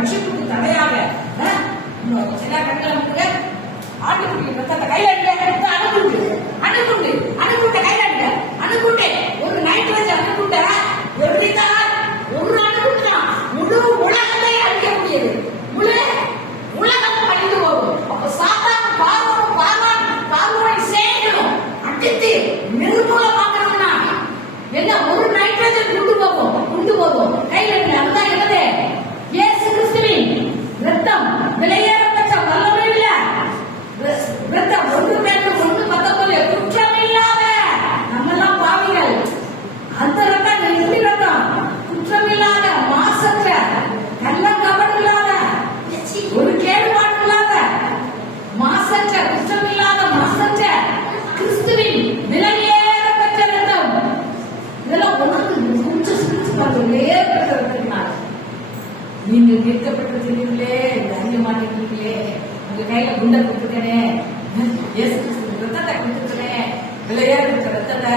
ரட்சிப்புக்கு தடையாக சில கண்களை மட்டுங்க ஆட்டுக்குட்டி ரத்தத்தை கையில எடுத்து அணுகுண்டு அணுகுண்டு அணுகுண்ட கையில எடுக்க அணுகுண்டு ஒரு நைட்ரஜன் அணுகுண்ட எப்படித்தான் ஒரு அணுகுண்டு தான் முழு உலகத்தை அழிக்கக்கூடியது. முழு உலகம் அழிந்து போகும். அப்ப சாத்தான் பார்வோனை சேனைகளும் அடித்து நிர்மூலமாக்கணும்னா என்ன ஒரு நைட்ரஜன் குண்டு போகும் கையில அதுதான் என்னது இயேசு கிறிஸ்துவின் ரத்தம் விலையேறப்பட்ட வல்லமை இல்ல ரத்தம் 1:19 குற்றம் இல்லாத நம்மெல்லாம் பாவிகள் அந்த ரத்தம் எப்படி ரத்தம் குற்றம் இல்லாத மாசற்ற கள்ளம் கபடு இல்லாத ஒரு கேடுபாடு இல்லாத மாசற்ற குற்றம் இல்லாத மாசற்ற கிறிஸ்துவின் விலையேறப்பட்ட ரத்தம். இதெல்லாம் உனக்கு கொஞ்சம் சிரிச்சு பார்த்து ஏற்பட்ட ரத்தத்தினால நீங்க கேட்கப்பட்டிருக்கிறீங்களே, அறிய மாட்டேங்கிறீங்களே, உங்க கையில குண்டை கொடுத்துருக்கேனே, ரத்தத்தை கொடுத்துருக்கேன், விலையா கொடுத்த ரத்தத்தை